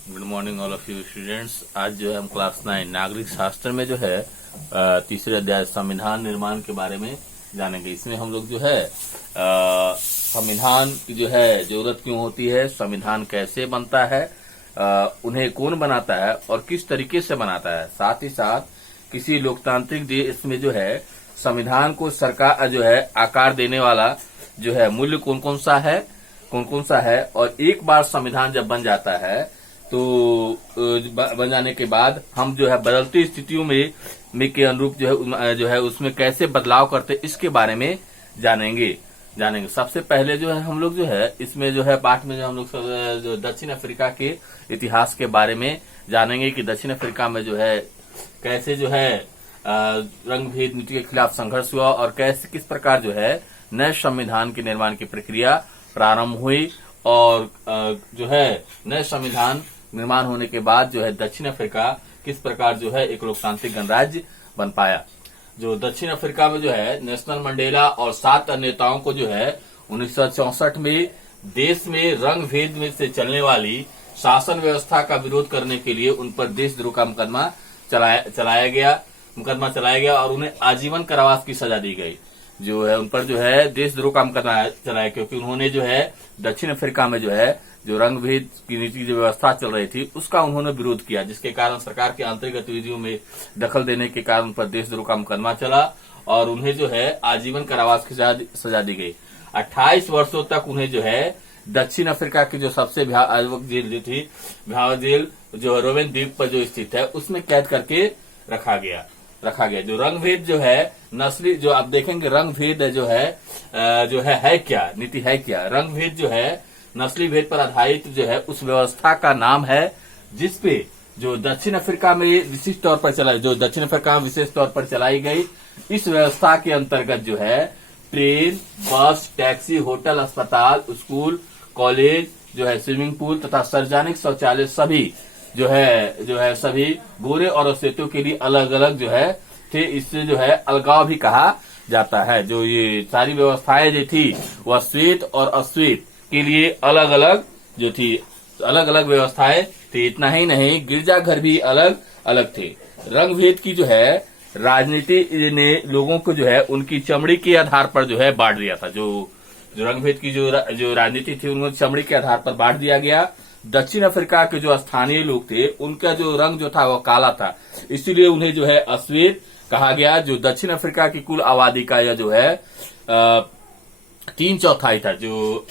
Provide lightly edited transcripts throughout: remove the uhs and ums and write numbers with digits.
Good morning all of you students. आज जो है हम क्लास 9 नागरिक शास्त्र में जो है तीसरे अध्याय संविधान निर्माण के बारे में जानेंगे। इसमें हम लोग जो है संविधान की जो है जरूरत क्यों होती है, संविधान कैसे बनता है, उन्हें कौन बनाता है और किस तरीके से बनाता है, साथ ही साथ किसी लोकतांत्रिक देश में जो है संविधान को सरकार जो है आकार देने वाला जो है मूल्य कौन कौन सा है और एक बार संविधान जब बन जाता है तो बन जाने के बाद हम जो है बदलती स्थितियों में के अनुरूप जो है उसमें कैसे बदलाव करते, इसके बारे में जानेंगे। सबसे पहले जो है हम लोग जो है इसमें जो है पाठ में जो हम लोग जो दक्षिण अफ्रीका के इतिहास के बारे में जानेंगे कि दक्षिण अफ्रीका में जो है कैसे जो है रंग भेद नीति के खिलाफ संघर्ष हुआ और कैसे किस प्रकार जो है नए संविधान के निर्माण की प्रक्रिया प्रारंभ हुई और जो है नए संविधान निर्माण होने के बाद जो है दक्षिण अफ्रीका किस प्रकार जो है एक लोकतांत्रिक गणराज्य बन पाया। जो दक्षिण अफ्रीका में जो है नेशनल मंडेला और 7 अन्य नेताओं को जो है 1964 में देश में रंग भेद में से चलने वाली शासन व्यवस्था का विरोध करने के लिए उन पर देशद्रोह का मुकदमा चलाया गया और उन्हें आजीवन कारावास की सजा दी गई। जो है उन पर जो है देशद्रोह का मुकदमा चलाया क्योंकि उन्होंने जो है दक्षिण अफ्रीका में जो है जो रंग भेद की नीति जो व्यवस्था चल रही थी उसका उन्होंने विरोध किया, जिसके कारण सरकार की आंतरिक गतिविधियों में दखल देने के कारण उन पर देशद्रोह का मुकदमा चला और उन्हें जो है आजीवन कारावास की सजा दी गई। 28 वर्षों तक उन्हें जो है दक्षिण अफ्रीका की जो सबसे भयावह जेल जो थी भयावह जेल जो रोवेन द्वीप पर जो स्थित है उसमें कैद करके रखा गया। जो रंग भेद जो है नस्ली जो आप देखेंगे रंग भेद जो है क्या नीति है क्या, रंग भेद जो है नस्ली भेद पर आधारित जो है उस व्यवस्था का नाम है जिसपे जो दक्षिण अफ्रीका में विशिष्ट तौर पर चलाई गई। इस व्यवस्था के अंतर्गत जो है ट्रेन, बस, टैक्सी, होटल, अस्पताल, स्कूल, कॉलेज जो है स्विमिंग पूल तथा सार्वजनिक शौचालय सभी जो है सभी गोरे और श्वेतों के लिए अलग अलग जो है थे। इससे जो है अलगाव भी कहा जाता है। जो ये सारी व्यवस्थाएं जो थी वह श्वेत और अश्वेत के लिए अलग अलग व्यवस्थाएं थी। इतना ही नहीं, गिरजाघर भी अलग अलग थे। रंग भेद की जो है राजनीति ने लोगों को जो है उनकी चमड़ी के आधार पर जो है बांट दिया था। जो रंग भेद की जो राजनीति थी उनको चमड़ी के आधार पर बांट दिया गया। दक्षिण अफ्रीका के जो स्थानीय लोग थे उनका जो रंग जो था वो काला था, इसीलिए उन्हें जो है अश्वेत कहा गया। जो दक्षिण अफ्रीका की कुल आबादी का यह जो है 3/4 था। जो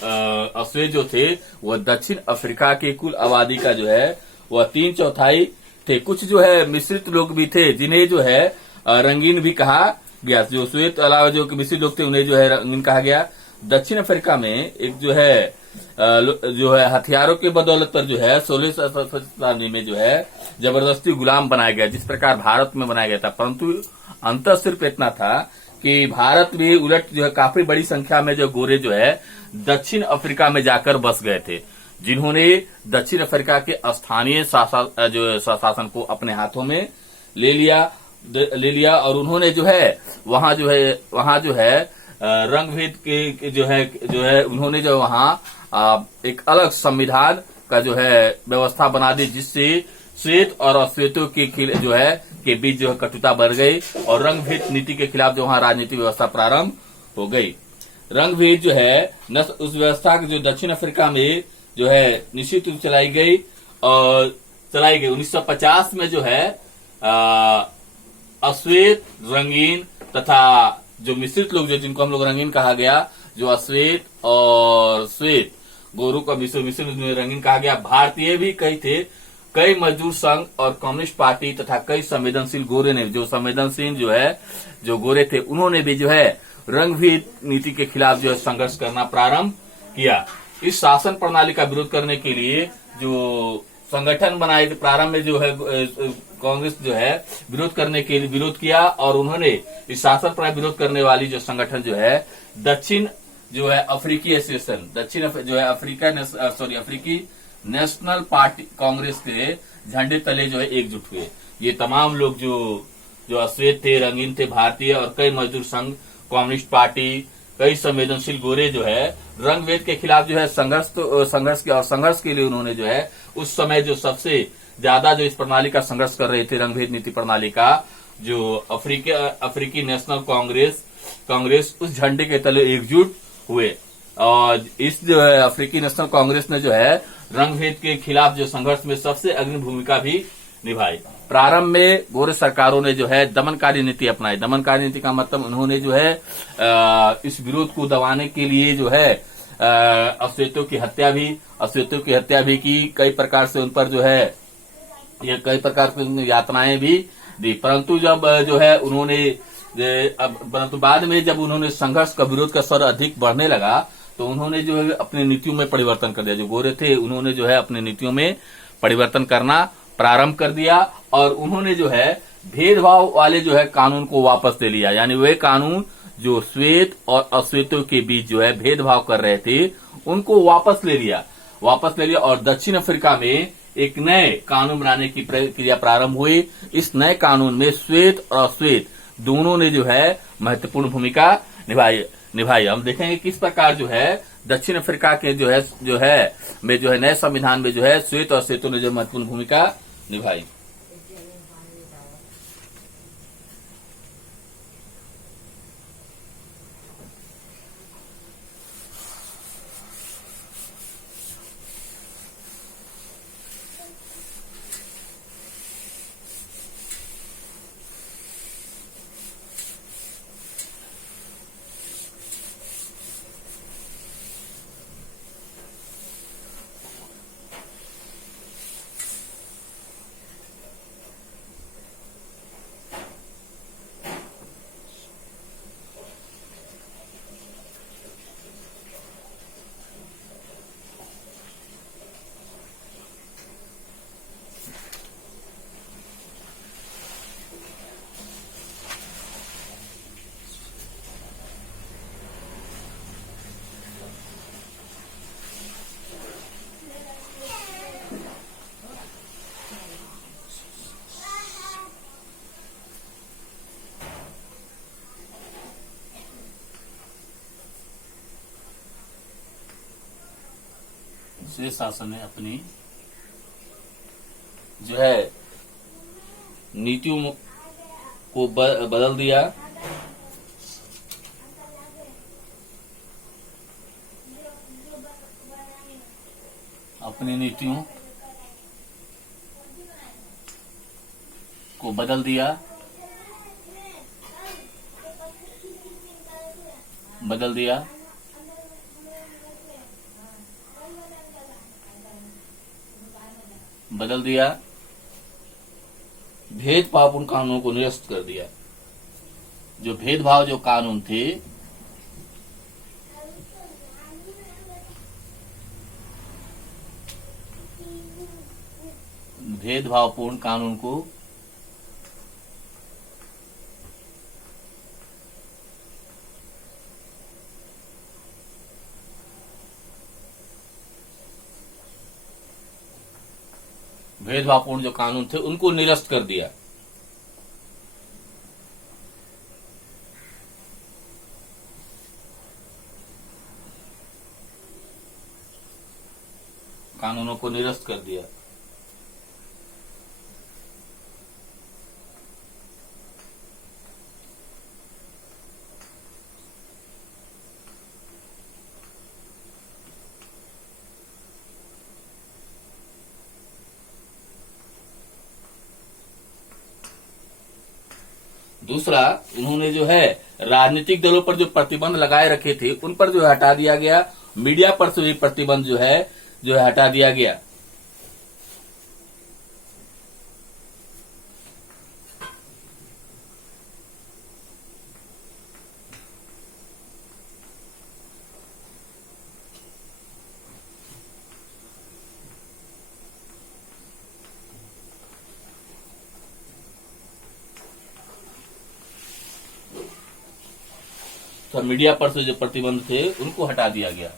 अश्वेत जो थे वह दक्षिण अफ्रीका की कुल आबादी का जो है वह 3/4 थे। कुछ जो है मिश्रित लोग भी थे जिन्हें जो है रंगीन भी कहा गया। जो श्वेत अलावा जो मिश्रित लोग थे उन्हें जो है रंगीन कहा गया। दक्षिण अफ्रीका में एक जो है हथियारों के बदौलत पर जो है 16वीं शताब्दी में जो है जबरदस्ती गुलाम बनाया गया, जिस प्रकार भारत में बनाया गया था। परंतु अंतर सिर्फ इतना था कि भारत में उलट जो है काफी बड़ी संख्या में जो गोरे जो है दक्षिण अफ्रीका में जाकर बस गए थे, जिन्होंने दक्षिण अफ्रीका के स्थानीय शासन को अपने हाथों में ले लिया और उन्होंने जो है वहां जो है रंग भेद के जो है उन्होंने जो वहां एक अलग संविधान का जो है व्यवस्था बना दी, जिससे श्वेत और अश्वेतों के बीच जो है कटुता बढ़ गई और रंग भेद नीति के खिलाफ जो वहां राजनीतिक व्यवस्था प्रारंभ हो गई। रंग भेद जो है उस व्यवस्था जो दक्षिण अफ्रीका में जो है निश्चित रूप चलाई गई 1950 में जो है अश्वेत, रंगीन तथा जो मिश्रित लोग जिनको हम लोग रंगीन कहा गया, जो अश्वेत और श्वेत गोरू का मिश्रित रंगीन कहा गया। भारतीय भी कई मजदूर संघ और कम्युनिस्ट पार्टी तथा कई संवेदनशील गोरे ने जो गोरे थे उन्होंने भी जो है रंग भेद नीति के खिलाफ जो है संघर्ष करना प्रारंभ किया। इस शासन प्रणाली का विरोध करने के लिए जो संगठन बनाए थे प्रारंभ में जो है कांग्रेस जो है विरोध किया और उन्होंने इस शासन पर विरोध करने वाली जो संगठन जो है दक्षिण जो है अफ्रीकी एसोसिएशन अफ्रीकी नेशनल पार्टी कांग्रेस के झंडे तले जो है एकजुट हुए। ये तमाम लोग जो अश्वेत थे, रंगीन थे, भारतीय और कई मजदूर संघ, कम्युनिस्ट पार्टी कई संवेदनशील गोरे जो है रंग भेद के खिलाफ जो है संघर्ष के लिए उन्होंने जो है उस समय जो सबसे ज्यादा जो इस प्रणाली का संघर्ष कर रहे थे, रंग भेद नीति प्रणाली का, जो अफ्रीकी नेशनल कांग्रेस उस झंडे के तले एकजुट हुए और इस जो है अफ्रीकी नेशनल कांग्रेस ने जो है रंग भेद के खिलाफ जो संघर्ष में सबसे अग्रणी भूमिका भी निभाई। प्रारंभ में गोरे सरकारों ने जो है दमनकारी नीति अपनाई। दमनकारी नीति का मतलब उन्होंने जो है इस विरोध को दबाने के लिए जो है अश्वेतों की हत्या भी की। कई प्रकार से उन पर जो है ये कई प्रकार की यातनाएं भी दी। परंतु जब जो है परंतु बाद में जब उन्होंने संघर्ष का विरोध का स्वर अधिक बढ़ने लगा तो उन्होंने जो है अपनी नीतियों में परिवर्तन कर दिया। जो गोरे थे उन्होंने जो है अपनी नीतियों में परिवर्तन करना प्रारंभ कर दिया और उन्होंने जो है भेदभाव वाले जो है कानून को वापस ले लिया। यानी वे कानून जो श्वेत और अश्वेतों के बीच जो है भेदभाव कर रहे थे उनको वापस ले लिया और दक्षिण अफ्रीका में एक नए कानून बनाने की प्रक्रिया प्रारंभ हुई। इस नए कानून में श्वेत और अश्वेत दोनों ने जो है महत्वपूर्ण भूमिका निभाई। हम देखेंगे किस प्रकार जो है दक्षिण अफ्रीका के जो है नए संविधान में जो है श्वेत और अश्वेतों ने जो महत्वपूर्ण भूमिका निभाई। श्वेत शासन ने अपनी जो है नीतियों को बदल दिया। अपनी नीतियों को बदल दिया भेदभावपूर्ण कानूनों को निरस्त कर दिया। जो भेदभाव जो कानून थे भेदभावपूर्ण कानून को भेदभावपूर्ण जो कानून थे उनको निरस्त कर दिया। कानूनों को निरस्त कर दिया। दूसरा, उन्होंने जो है राजनीतिक दलों पर जो प्रतिबंध लगाए रखे थे उन पर जो हटा दिया गया। मीडिया पर से भी प्रतिबंध जो है हटा दिया गया। तो मीडिया पर से जो प्रतिबंध थे उनको हटा दिया गया।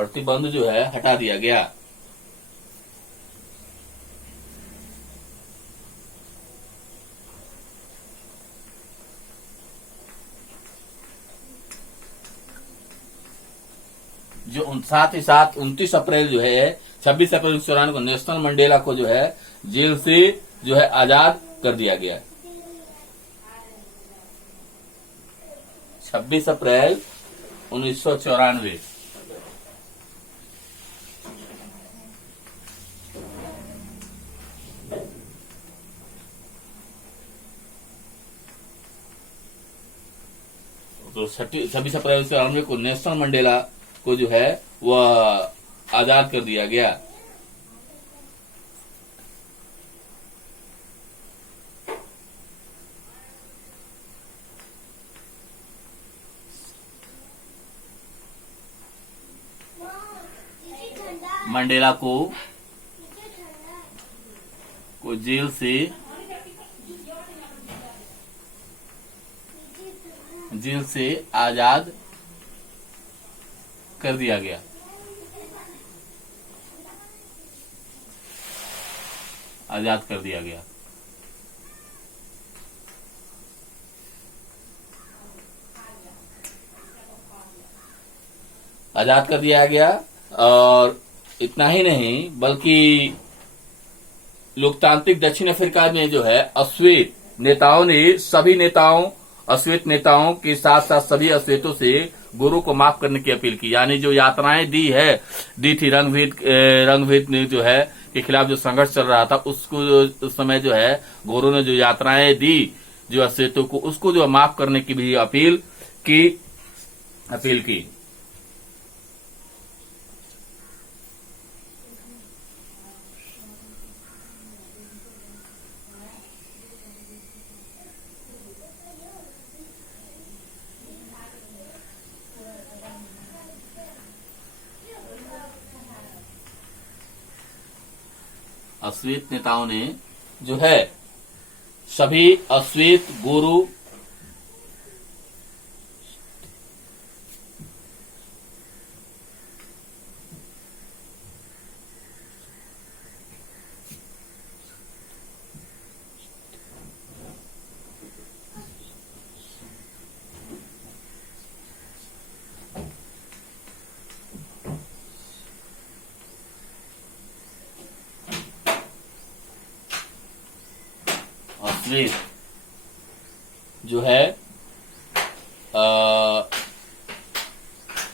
प्रतिबंध जो है हटा दिया गया। साथ ही साथ 29 अप्रैल जो है 26 अप्रैल 1994 को नेल्सन मंडेला को जो है जेल से जो है आजाद कर दिया गया। 26 अप्रैल 1994। तो 26 अप्रैल 1994 को नेल्सन मंडेला को जो है वह आजाद कर दिया गया। मंडेला को जेल से आजाद कर दिया गया। आजाद कर दिया गया। आजाद कर दिया गया। और इतना ही नहीं बल्कि लोकतांत्रिक दक्षिण अफ्रीका में जो है अश्वेत नेताओं ने अश्वेत नेताओं के साथ साथ सभी अश्वेतों से गुरु को माफ करने की अपील की। यानी जो यातनाएं दी थी रंगभेद ने जो है के खिलाफ जो संघर्ष चल रहा था उसको उस समय जो है गुरु ने जो यातनाएं दी जो अश्वेतों को उसको जो माफ करने की भी अपील की। अश्वेत नेताओं ने जो है सभी अश्वेत गुरु अश्वेत जो है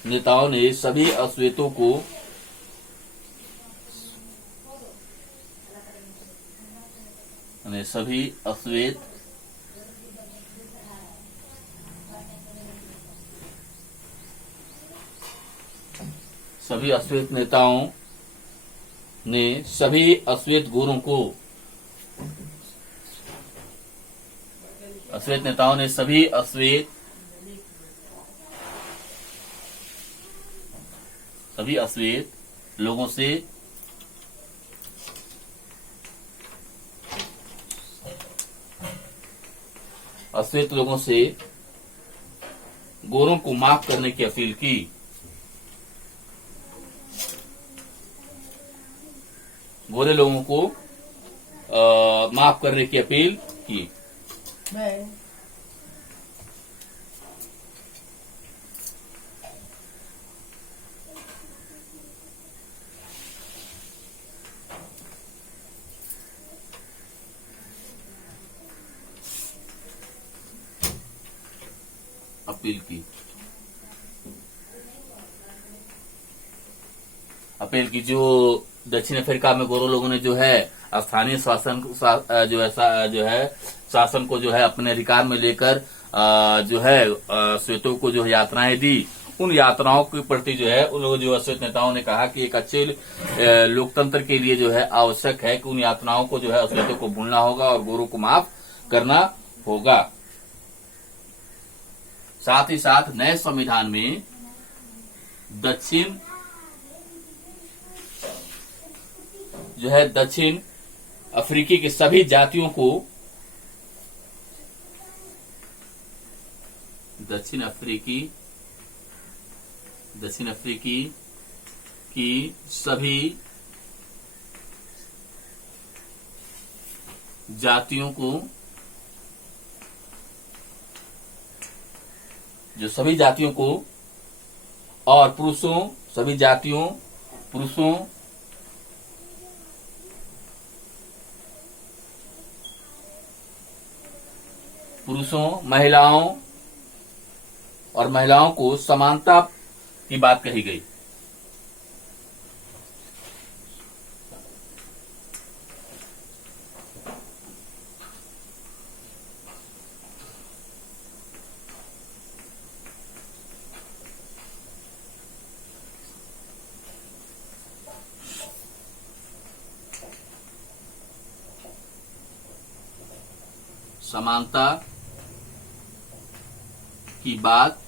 नेताओं ने सभी अश्वेतों को सभी अश्वेत नेताओं ने सभी अश्वेत गुरुओं को अश्वेत नेताओं ने सभी अश्वेत लोगों से गोरों को माफ करने की अपील की। गोरे लोगों को माफ करने की अपील की। अपील की जो दक्षिण अफ्रीका में गोरो लोगों ने जो है स्थानीय शासन शासन को जो है अपने अधिकार में लेकर जो है श्वेतों को जो यातनाएं दी। उन यातनाओं के प्रति जो है उन लोगों जो अश्वेत नेताओं ने कहा कि एक अच्छे लोकतंत्र के लिए जो है आवश्यक है कि उन यातनाओं को जो है अश्वेतों को भूलना होगा और गोरों को माफ करना होगा। साथ ही साथ नए संविधान में दक्षिण अफ्रीकी की सभी जातियों को दक्षिण अफ्रीकी कि सभी जातियों को, जो सभी जातियों को और पुरुषों, सभी जातियों, पुरुषों, महिलाओं और महिलाओं को समानता की बात कही गई। समानता की बात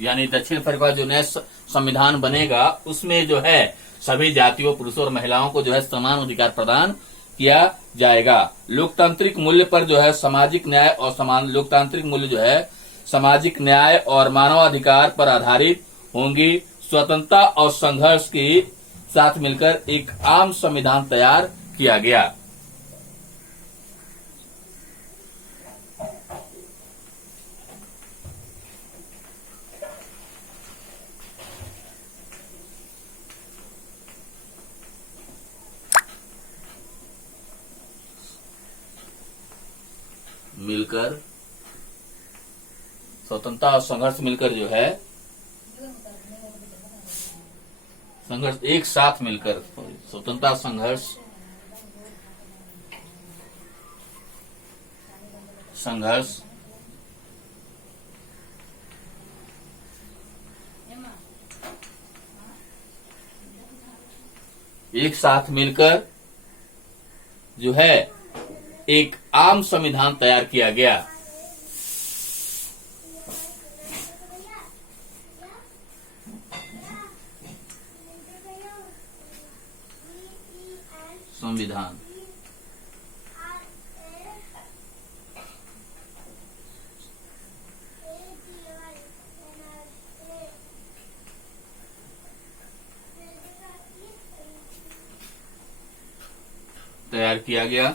यानी दक्षिण अफ्रीका जो नया संविधान बनेगा उसमें जो है सभी जातियों, पुरुषों और महिलाओं को जो है समान अधिकार प्रदान किया जाएगा। लोकतांत्रिक मूल्य पर जो है सामाजिक न्याय और लोकतांत्रिक मूल्य जो है सामाजिक न्याय और मानवाधिकार पर आधारित होंगी। स्वतंत्रता और संघर्ष के साथ मिलकर एक आम संविधान तैयार किया गया। मिलकर स्वतंत्रता और संघर्ष मिलकर जो है संघर्ष एक साथ मिलकर स्वतंत्रता संघर्ष एक साथ मिलकर जो है एक आम संविधान तैयार किया गया। संविधान तैयार किया गया।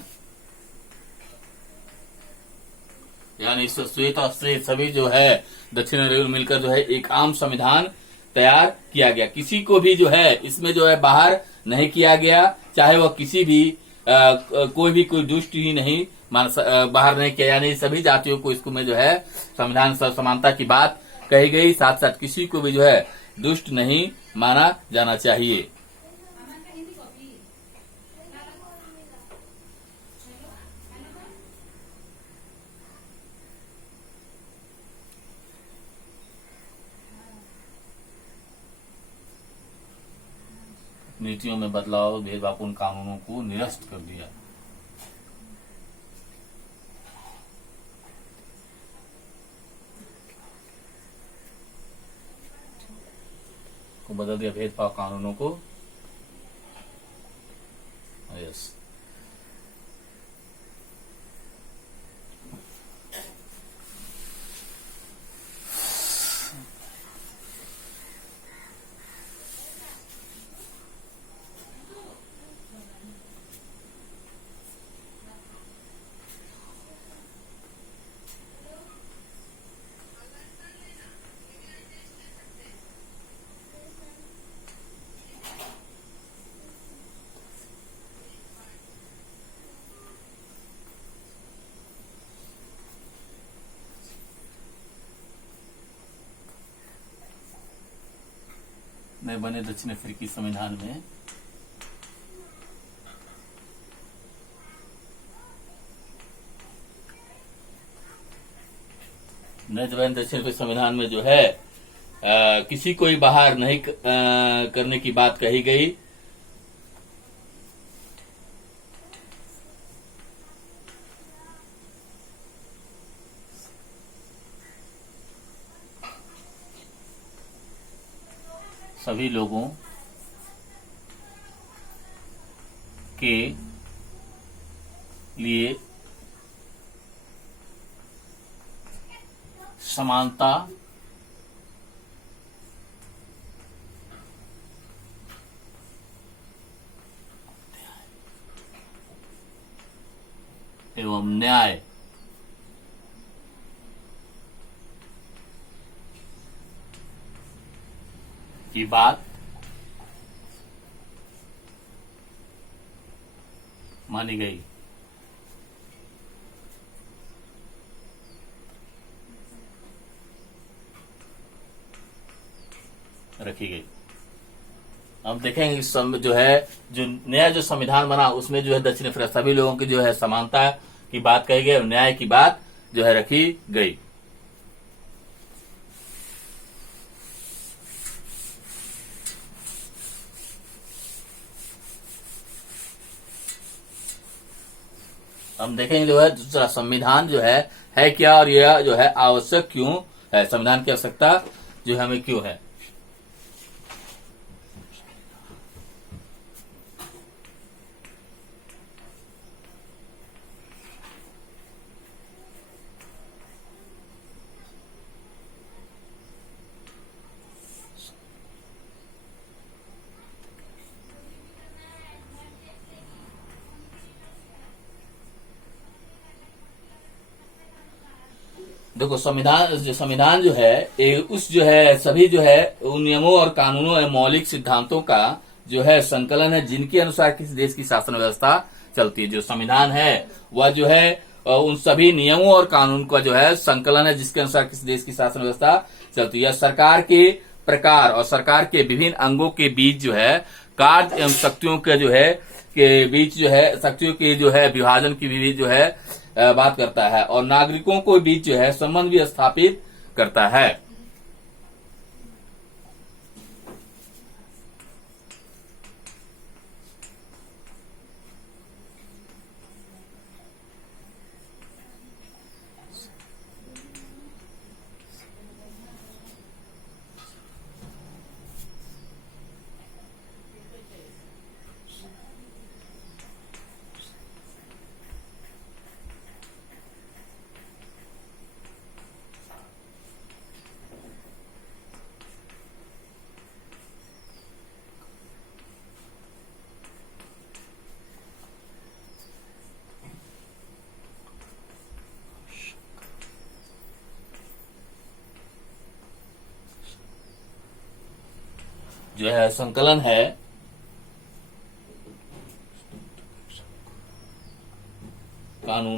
यानी श्वेत और श्वेत सभी जो है दक्षिण अफ्रीका मिलकर जो है एक आम संविधान तैयार किया गया। किसी को भी जो है इसमें जो है बाहर नहीं किया गया, चाहे वह किसी भी कोई दुष्ट ही नहीं बाहर नहीं किया। यानी सभी जातियों को इसमें जो है संविधान समानता की बात कही गई। साथ साथ किसी को भी जो है दुष्ट नहीं माना जाना चाहिए। नीतियों में बदलाव, भेदभावपूर्ण कानूनों को निरस्त कर दिया। को बदल दिया भेदभाव कानूनों को। यस, नए बने दक्षिण अफ्रीकी संविधान में दक्षिण अफ्रीकी संविधान में जो है किसी को ही बाहर नहीं करने की बात कही गई। सभी लोगों के लिए समानता एवं न्याय की बात मानी गई। रखी गई। हम देखेंगे इस जो है जो नया जो संविधान बना उसमें जो है दक्षिण अफ्रीका सभी लोगों की जो है समानता की बात कही गई और न्याय की बात जो है रखी गई। हम देखेंगे जो है दूसरा संविधान जो है क्या और यह जो है आवश्यक क्यों है, संविधान की आवश्यकता जो है हमें क्यों है। देखो संविधान जो है उस जो है सभी जो है उन नियमों और कानूनों एवं मौलिक सिद्धांतों का जो है संकलन है जिनके अनुसार किसी देश की शासन व्यवस्था चलती है। जो संविधान है वह जो है उन सभी नियमों और कानून का जो है संकलन है जिसके अनुसार किसी देश की शासन व्यवस्था चलती है। सरकार के प्रकार और सरकार के विभिन्न अंगों के बीच जो है कार्य एवं शक्तियों के जो है के बीच जो है शक्तियों के जो है विभाजन की भी जो है बात करता है और नागरिकों को बीच जो है संबंध भी स्थापित करता है। जो है संकलन है कानून